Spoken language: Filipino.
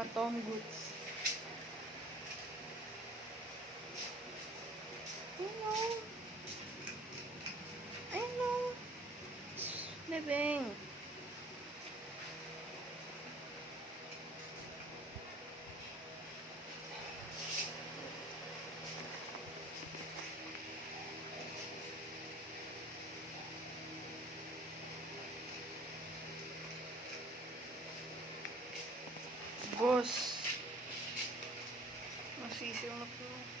Mga Tom Goods. Hello. Hello. Nebeng. Boss. Masisiw na po.